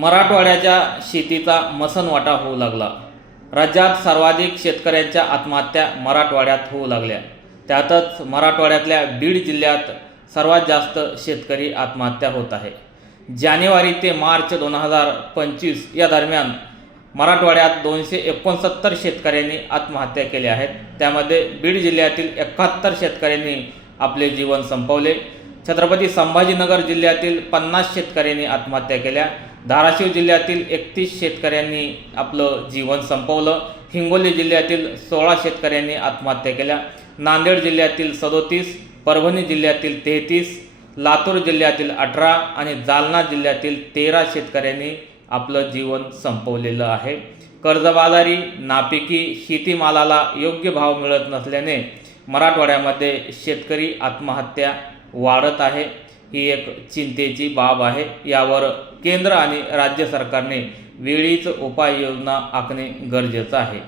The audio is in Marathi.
मराठवाड्याच्या शेतीचा मसनवाटा होऊ लागला। राज्यात सर्वाधिक शेतकऱ्यांच्या आत्महत्या मराठवाड्यात होऊ लागल्या। त्यातच मराठवाड्यातल्या बीड जिल्ह्यात सर्वात जास्त शेतकरी आत्महत्या होत आहे। जानेवारी ते मार्च 2025 या दरम्यान मराठवाड्यात 269 शेतकऱ्यांनी आत्महत्या केल्या आहेत। त्यामध्ये बीड जिल्ह्यातील 71 शेतकऱ्यांनी आपले जीवन संपवले। छत्रपती संभाजीनगर जिल्ह्यातील 50 शेतकऱ्यांनी आत्महत्या केल्या। धाराशिव जिल्ह्यातील 31 शेतकऱ्यांनी आपलं जीवन संपवलं। हिंगोली जिल्ह्यातील 16 शेतकऱ्यांनी आत्महत्या केल्या। नांदेड जिल्ह्यातील 37, परभणी जिल्ह्यातील 33, लातूर जिल्ह्यातील 18 आणि जालना जिल्ह्यातील 13 शेतकऱ्यांनी आपलं जीवन संपवलेलं आहे। कर्जबाजारी, नापिकी, शेतीमालाला योग्य भाव मिळत नसल्याने मराठवाड्यामध्ये शेतकरी आत्महत्या वाढत आहे। ही एक चिंतेची बाब आहे। यावर केंद्र आणि राज्य सरकारने वेळीच उपाययोजना आखणे गरजेचं आहे।